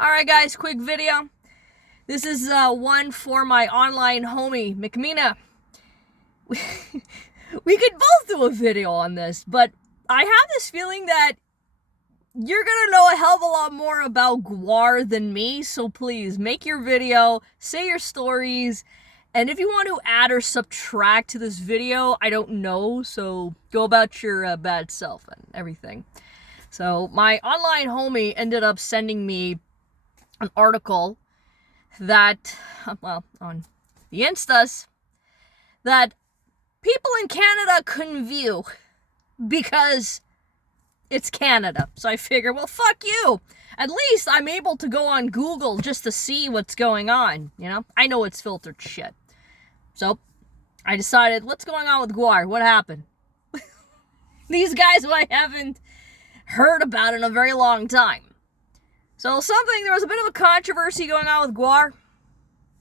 Alright guys, quick video. This is one for my online homie, McMina. We could both do a video on this, but I have this feeling that you're gonna know a hell of a lot more about GWAR than me, so please, make your video, say your stories, and if you want to add or subtract to this video, I don't know, so go about your bad self and everything. So, my online homie ended up sending me an article that, well, on the Instas, that people in Canada couldn't view because it's Canada. So I figure, well, fuck you. At least I'm able to go on Google just to see what's going on, you know? I know it's filtered shit. So I decided, what's going on with GWAR? What happened? These guys who I haven't heard about in a very long time. So there was a bit of a controversy going on with GWAR.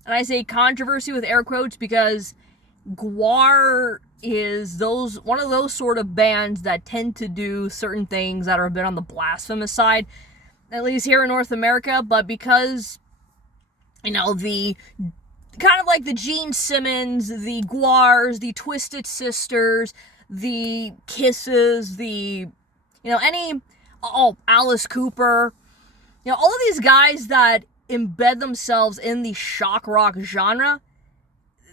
And I say controversy with air quotes because GWAR is one of those sort of bands that tend to do certain things that are a bit on the blasphemous side, at least here in North America, but because, you know, the kind of like the Gene Simmons, the GWARs, the Twisted Sisters, the Kisses, Alice Cooper, you know, all of these guys that embed themselves in the shock rock genre,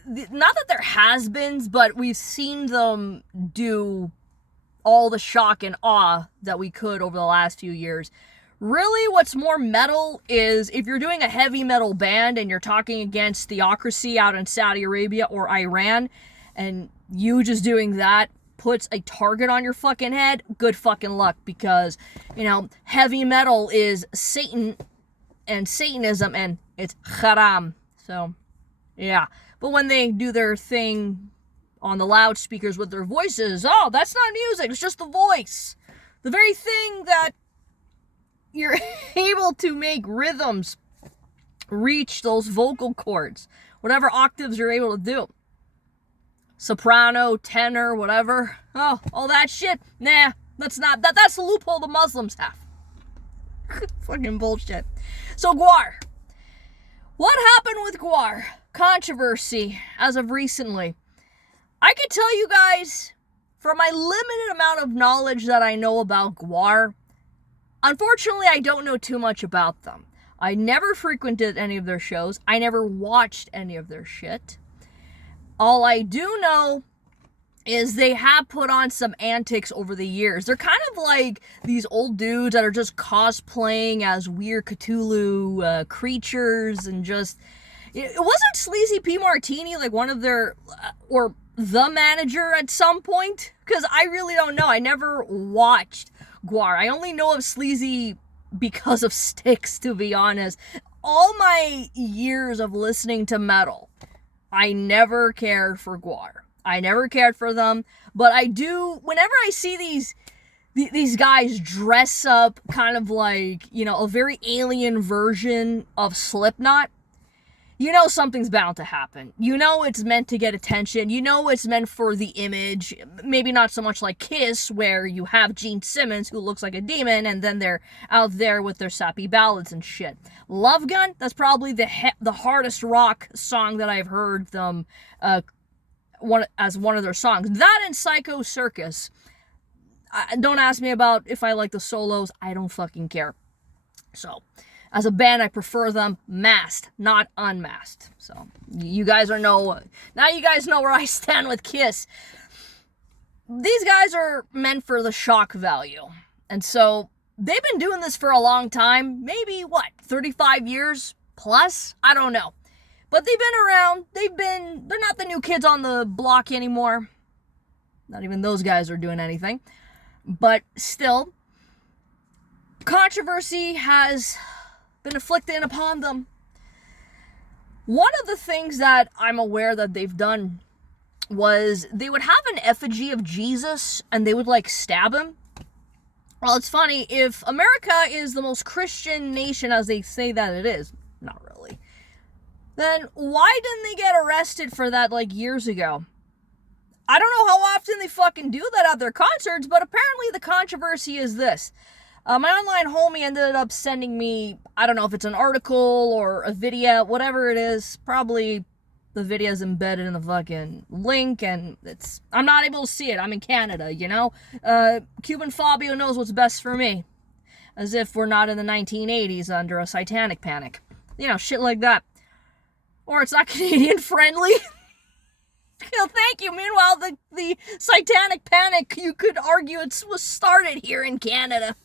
not that they're has-beens, but we've seen them do all the shock and awe that we could over the last few years. Really, what's more metal is if you're doing a heavy metal band and you're talking against theocracy out in Saudi Arabia or Iran, and you just doing that puts a target on your fucking head, good fucking luck, because, you know, heavy metal is Satan and Satanism, and it's haram. So, yeah. But when they do their thing on the loudspeakers with their voices, oh, that's not music, it's just the voice. The very thing that you're able to make rhythms reach those vocal cords, whatever octaves you're able to do. Soprano, tenor, whatever. Oh, all that shit. Nah, that's the loophole the Muslims have. Fucking bullshit. So GWAR. What happened with GWAR? Controversy as of recently. I can tell you guys, from my limited amount of knowledge that I know about GWAR, unfortunately I don't know too much about them. I never frequented any of their shows. I never watched any of their shit. All I do know is they have put on some antics over the years. They're kind of like these old dudes that are just cosplaying as weird Cthulhu creatures, and just... It wasn't Sleazy P. Martini like one of their... or the manager at some point? Because I really don't know. I never watched GWAR. I only know of Sleazy because of Styx, to be honest. All my years of listening to metal, I never cared for GWAR. I never cared for them, but I do, whenever I see these guys dress up kind of like, you know, a very alien version of Slipknot, you know something's bound to happen. You know it's meant to get attention. You know it's meant for the image. Maybe not so much like Kiss, where you have Gene Simmons, who looks like a demon, and then they're out there with their sappy ballads and shit. Love Gun, that's probably the hardest rock song that I've heard them as one of their songs. That and Psycho Circus. Don't ask me about if I like the solos. I don't fucking care. So, as a band, I prefer them masked, not unmasked. So, now you guys know where I stand with Kiss. These guys are meant for the shock value. And so, they've been doing this for a long time. Maybe, 35 years plus? I don't know. But they've been around. They're not the new kids on the block anymore. Not even those guys are doing anything. But still, controversy has been inflicted upon them. One of the things that I'm aware that they've done was they would have an effigy of Jesus and they would stab him. Well, it's funny, if America is the most Christian nation as they say that it is, not really, then why didn't they get arrested for that years ago? I don't know how often they fucking do that at their concerts, but apparently the controversy is this. My online homie ended up sending me, I don't know if it's an article or a video, whatever it is. Probably the video's embedded in the fucking link, and I'm not able to see it. I'm in Canada, you know? Cuban Fabio knows what's best for me. As if we're not in the 1980s under a satanic panic. You know, shit like that. Or it's not Canadian friendly. Thank you. Meanwhile, the satanic panic, you could argue it was started here in Canada.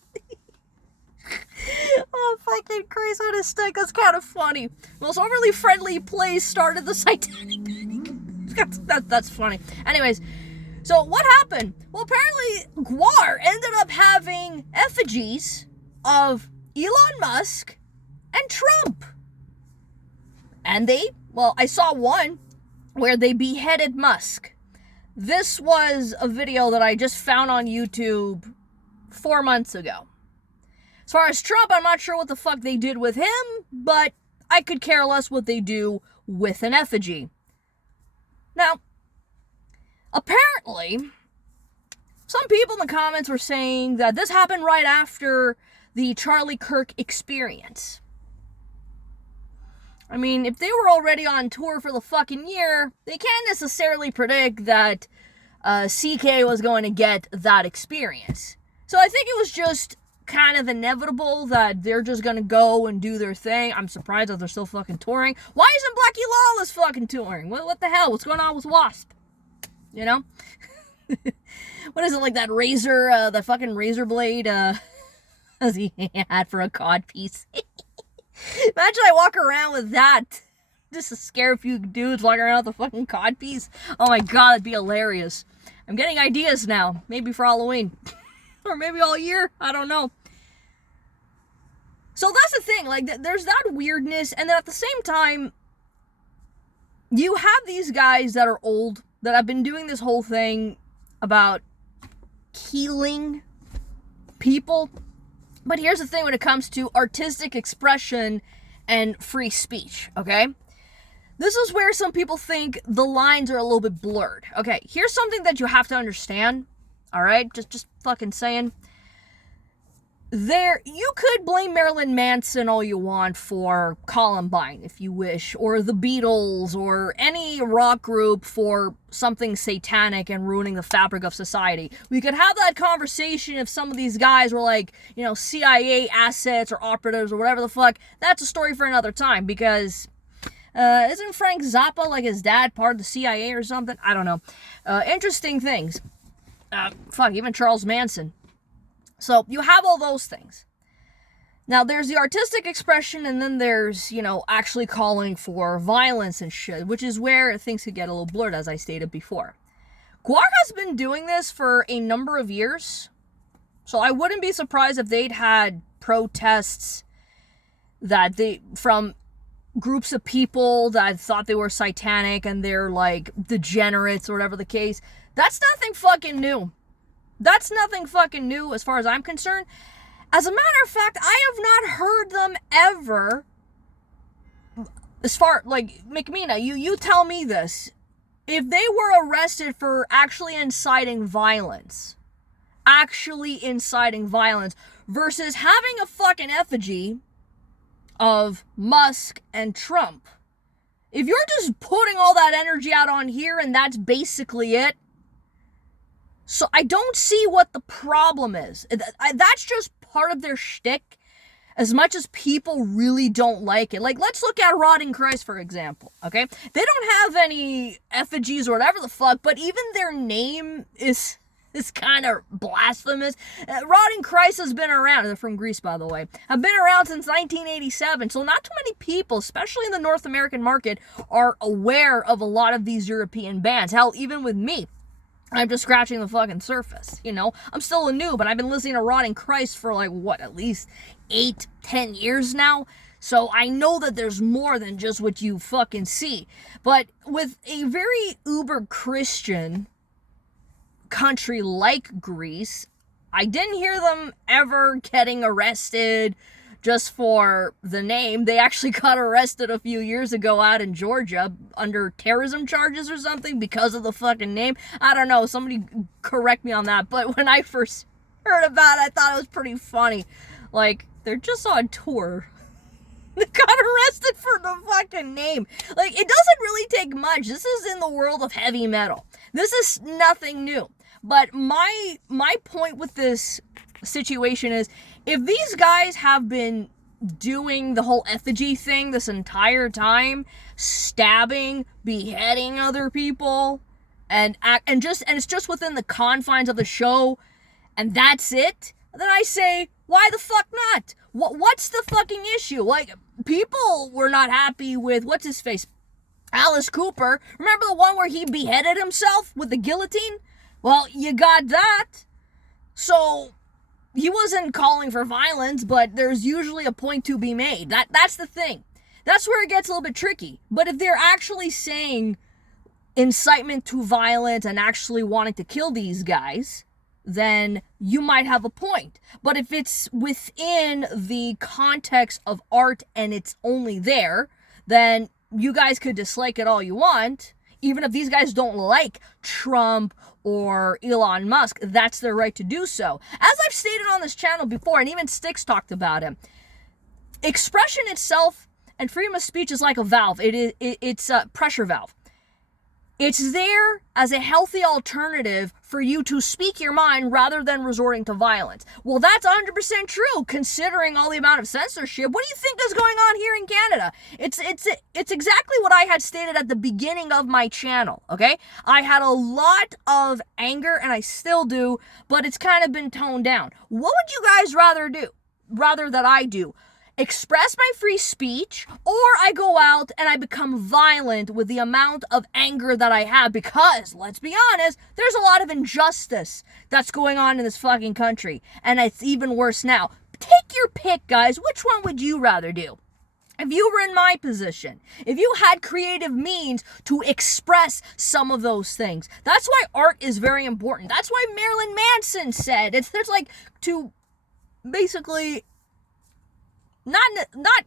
Oh, fucking Christ on a stick. That's kind of funny. Most overly friendly place started the satanic panic. That's funny. Anyways, so what happened? Well, apparently GWAR ended up having effigies of Elon Musk and Trump. And I saw one where they beheaded Musk. This was a video that I just found on YouTube 4 months ago. As far as Trump, I'm not sure what the fuck they did with him, but I could care less what they do with an effigy. Now, apparently, some people in the comments were saying that this happened right after the Charlie Kirk experience. I mean, if they were already on tour for the fucking year, they can't necessarily predict that CK was going to get that experience. So I think it was just kind of inevitable that they're just gonna go and do their thing. I'm surprised that they're still fucking touring. Why isn't Blackie Lawless fucking touring? What the hell? What's going on with Wasp? You know? What is it, like that razor, the fucking razor blade, as he had for a cod piece? Imagine I walk around with that. Just to scare a few dudes walking around with a fucking cod piece. Oh my god, that'd be hilarious. I'm getting ideas now. Maybe for Halloween. Or maybe all year. I don't know. So that's the thing. Like, there's that weirdness. And then at the same time, you have these guys that are old, that have been doing this whole thing about healing people. But here's the thing when it comes to artistic expression and free speech, okay? This is where some people think the lines are a little bit blurred. Okay, here's something that you have to understand, all right? Just fucking saying. You could blame Marilyn Manson all you want for Columbine, if you wish, or the Beatles, or any rock group for something satanic and ruining the fabric of society. We could have that conversation if some of these guys were like, you know, CIA assets or operatives or whatever the fuck. That's a story for another time, because isn't Frank Zappa, like his dad, part of the CIA or something? I don't know. Interesting things. Even Charles Manson. So, you have all those things. Now, there's the artistic expression, and then there's, you know, actually calling for violence and shit, which is where things could get a little blurred, as I stated before. GWAR has been doing this for a number of years, so I wouldn't be surprised if they'd had protests from groups of people that thought they were satanic and they're, like, degenerates or whatever the case. That's nothing fucking new. That's nothing fucking new as far as I'm concerned. As a matter of fact, I have not heard them ever, McMina, you tell me this. If they were arrested for actually inciting violence versus having a fucking effigy of Musk and Trump, if you're just putting all that energy out on here and that's basically it, so I don't see what the problem is. That's just part of their shtick, as much as people really don't like it. Like, let's look at Rotting Christ, for example, okay? They don't have any effigies or whatever the fuck, but even their name is kind of blasphemous. Rotting Christ has been around. They're from Greece, by the way. Have been around since 1987, so not too many people, especially in the North American market, are aware of a lot of these European bands. Hell, even with me, I'm just scratching the fucking surface, you know? I'm still a noob, but I've been listening to Rotting Christ for at least 8-10 years now. So I know that there's more than just what you fucking see. But with a very uber Christian country like Greece, I didn't hear them ever getting arrested just for the name. They actually got arrested a few years ago out in Georgia under terrorism charges or something because of the fucking name. I don't know. Somebody correct me on that. But when I first heard about it, I thought it was pretty funny. Like, they're just on tour. They got arrested for the fucking name. Like, it doesn't really take much. This is in the world of heavy metal. This is nothing new. But my point with this situation is, if these guys have been doing the whole effigy thing this entire time, stabbing, beheading other people, and it's just within the confines of the show, and that's it, then I say, why the fuck not? What's the fucking issue? Like, people were not happy with, what's his face? Alice Cooper. Remember the one where he beheaded himself with the guillotine? Well, you got that. So, he wasn't calling for violence, but there's usually a point to be made. That's the thing. That's where it gets a little bit tricky. But if they're actually saying incitement to violence and actually wanting to kill these guys, then you might have a point. But if it's within the context of art and it's only there, then you guys could dislike it all you want. Even if these guys don't like Trump or Elon Musk, that's their right to do so. As I've stated on this channel before, and even Styx talked about it, expression itself and freedom of speech is like a valve. It's a pressure valve. It's there as a healthy alternative for you to speak your mind rather than resorting to violence. Well, that's 100% true, considering all the amount of censorship. What do you think is going on here in Canada? It's exactly what I had stated at the beginning of my channel, okay? I had a lot of anger, and I still do, but it's kind of been toned down. What would you guys rather that I do? Express my free speech, or I go out and I become violent with the amount of anger that I have? Because, let's be honest, there's a lot of injustice that's going on in this fucking country, and it's even worse now. Take your pick, guys. Which one would you rather do? If you were in my position, if you had creative means to express some of those things, that's why art is very important. That's why Marilyn Manson said, it's like to basically... Not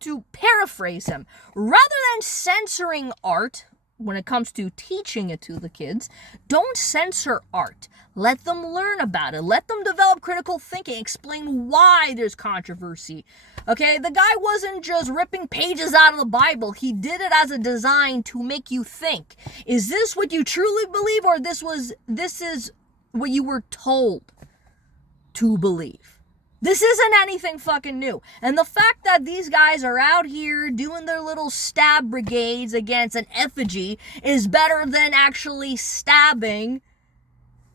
to paraphrase him, rather than censoring art when it comes to teaching it to the kids, don't censor art. Let them learn about it. Let them develop critical thinking. Explain why there's controversy. Okay, the guy wasn't just ripping pages out of the Bible. He did it as a design to make you think. Is this what you truly believe, or this is what you were told to believe? This isn't anything fucking new. And the fact that these guys are out here doing their little stab brigades against an effigy is better than actually stabbing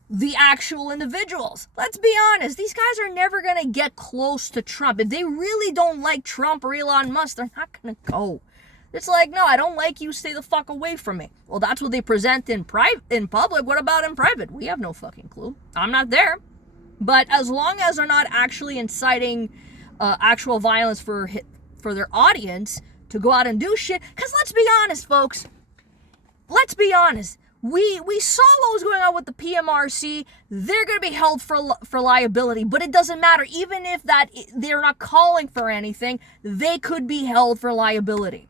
the actual individuals. Let's be honest, these guys are never going to get close to Trump. If they really don't like Trump or Elon Musk, they're not going to go. It's like, no, I don't like you, stay the fuck away from me. Well, that's what they present in public. What about in private? We have no fucking clue. I'm not there. But as long as they're not actually inciting actual violence for their audience to go out and do shit, because let's be honest, folks. Let's be honest. We saw what was going on with the PMRC. They're going to be held for liability, but it doesn't matter. Even if they're not calling for anything, they could be held for liability.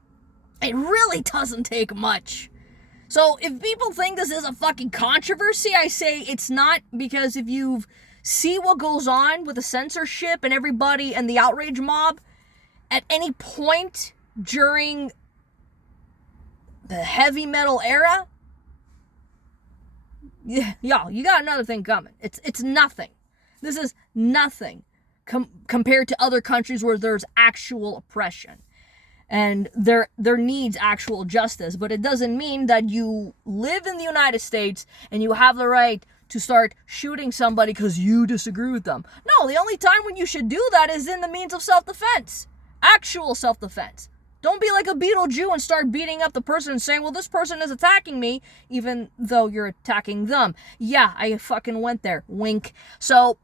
It really doesn't take much. So if people think this is a fucking controversy, I say it's not, because if you've see what goes on with the censorship and everybody and the outrage mob at any point during the heavy metal era, yeah, you got another thing coming. It's nothing. This is nothing compared to other countries where there's actual oppression and there needs actual justice. But it doesn't mean that you live in the United States and you have the right to start shooting somebody because you disagree with them. No, the only time when you should do that is in the means of self-defense. Actual self-defense. Don't be like a Beetle Jew and start beating up the person and saying, well, this person is attacking me, even though you're attacking them. Yeah, I fucking went there. Wink. So,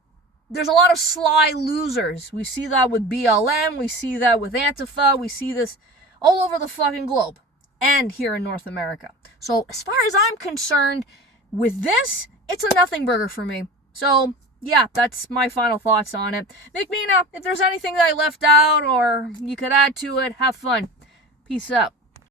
there's a lot of sly losers. We see that with BLM. We see that with Antifa. We see this all over the fucking globe. And here in North America. So, as far as I'm concerned, with this, it's a nothing burger for me. So, yeah, that's my final thoughts on it. Make me know if there's anything that I left out or you could add to it. Have fun. Peace out.